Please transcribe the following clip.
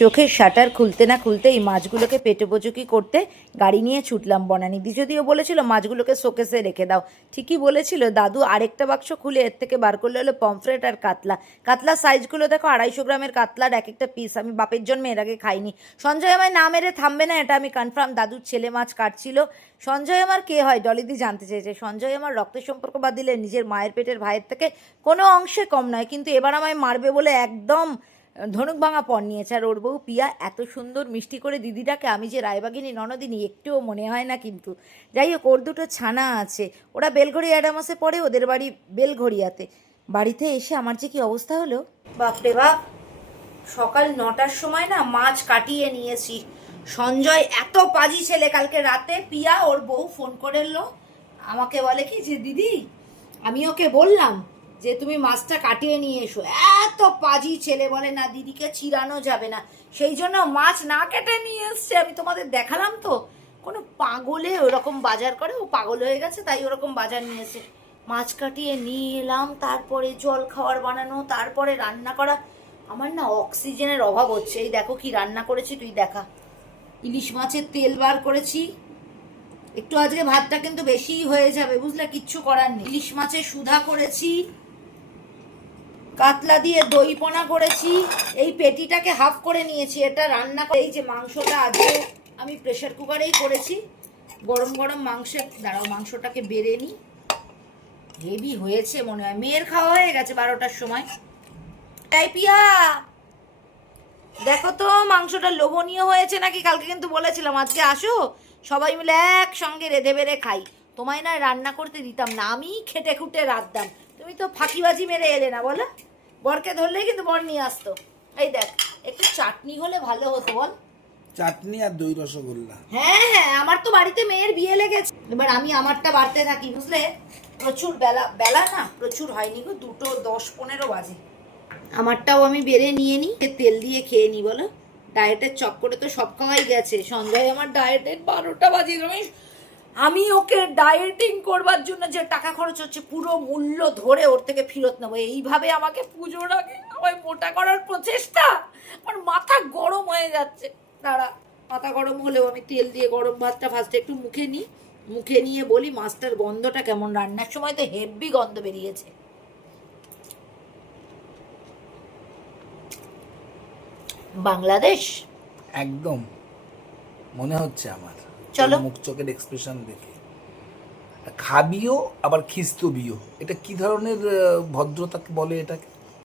চোখের শাটার খুলতে না খুলতে এই মাছগুলোকে পচুকি করতে গাড়ি নিয়ে ছুটলাম বনানিদি যদিও বলেছিল, মাছগুলোকে শোকেসে রেখে দাও। ঠিকই বলেছিল, দাদু আরেকটা বাক্স খুলে এর থেকে বার করলে হলো পমফ্রেট আর কাতলা। কাতলা সাইজগুলো দেখো, আড়াইশো গ্রামের কাতলার এক একটা পিস। আমি বাপের জন্মে এর আগে খাইনি। সঞ্জয় আমায় না মেরে থামবে না, এটা আমি কনফার্ম দাদুর ছেলে মাছ কাটছিল। সঞ্জয় আমার কে হয়? ডলিদি জানতে চেয়েছে। সঞ্জয় আমার রক্তের সম্পর্ক বাদ দিলে নিজের মায়ের পেটের ভাইয়ের থেকে কোনো অংশে কম নয়, কিন্তু এবার আমায় মারবে বলে একদম ধনুক ভাঙা পণ নিয়েছে। আর ওর বউ পিয়া এত সুন্দর মিষ্টি করে দিদিটাকে, আমি যে রায়বাগিনী ননদিনী, একটুও মনে হয় না কিন্তু। যাই হোক, ওর দুটো ছানা আছে। ওরা বেলঘড়ি অ্যাডামাসে পড়ে ওদের বাড়ি বেলঘড়িয়াতে। বাড়িতে এসে আমার যে কি অবস্থা হলো? বাপরে বাপ! সকাল নটার সময় না মাছ কাটিয়ে নিয়েছি। সঞ্জয় এত পাজি ছেলে কালকে রাতে। পিয়া, ওর বউ ফোন করে এলো আমাকে বলে কি যে, দিদি, আমি ওকে বললাম যে তুমি মাছটা কাটিয়ে নিয়ে এসো। এত পাজি ছেলে বলে না, দিদিকে চিরানো যাবে না। সেই জন্য মাছ না কেটে নিয়ে এসছে, আমি তোমাদের দেখালাম তো। কোনো পাগলে ওরকম বাজার করে, ও পাগল হয়ে গেছে, তাই ওরকম বাজার নিয়ে এসে মাছ কাটিয়ে নিয়ে এলাম। তারপরে জল খাওয়ার বানানো, তারপরে রান্না করা। আমার না অক্সিজেনের অভাব হচ্ছে। এই দেখো কি রান্না করেছি, তুই দেখা। ইলিশ মাছের তেল বার করেছি। একটু আজকে ভাতটা কিন্তু বেশি হয়ে যাবে, বুঝলে? কিচ্ছু করার নেই। ইলিশ মাছের সুধা করেছি। কাতলা দিয়ে দই পোনা করেছি। এই পেটিটাকে হাফ করে নিয়েছি। এটা রান্না করে এই যে মাংসটা আজকে আমি প্রেশার কুকারেই করেছি। গরম গরম মাংসের দাঁড়াও, মাংসটাকে বেড়ে নিই। হেভি হয়েছে মনে হয়। মেয়ের খাওয়া হয়ে গেছে বারোটার সময়। তাই পিয়া! দেখো তো, মাংসটা লোভনীয় হয়েছে নাকি? কালকে কিন্তু বলেছিলাম, আজকে আসো। সবাই মিলে একসঙ্গে রেঁধে বেড়ে খাই। তোমায় না রান্না করতে দিতাম না আমি খেটে খুঁটে রাঁধতাম। তুমি তো ফাঁকিবাজি মেরে এলে না, বলো? বরকে ধরলেই কিন্তু বর নিয়ে আসতো। এই দেখ একটু চাটনি হলে ভালো হতো বল। চাটনি আর দই রসগোল্লা। হ্যাঁ হ্যাঁ আমার তো বাড়িতে মেয়ের বিয়ে লেগেছে। এবার আমি আমারটা বাড়তে থাকি বুঝলে? প্রচুর বেলা বেলা না প্রচুর হয়নি গো দুটো দশ পনেরো বাজে। আমারটাও আমি বেড়ে নিয়ে নিই তেল দিয়ে খেয়ে নিই বলো? ডায়েটের চক্করে তো সব খাওয়াই গেছে। সন্ধ্যায় আমার ডায়েটের বারোটা বাজে আমি আমি ওকে ডায়েটিং করবার জন্য যে টাকা খরচ হচ্ছে, পুরো মূল্য ধরে ওর থেকে ফেরত নেব। এইভাবে আমাকে পুজোর আগে আমায় মোটা করার প্রচেষ্টা? আমার মাথা গরম হয়ে যাচ্ছে। দাঁড়া, মাথা গরম হলেও আমি তেল দিয়ে গরম ভাতটা ফার্স্টে একটু মুখে নিই। মুখে নিয়ে বলি, মাছটার গন্ধটা কেমন? রান্নার সময় তো হেভি গন্ধ বেরিয়েছে। বাংলাদেশ? একদম। মনে হচ্ছে আমার। চলো। মুখ চোখের এক্সপ্রেশন দেখে। খাবিও আবার খিস্তবিও এটা কি ধরনের ভদ্রতাকে বলে এটাকে?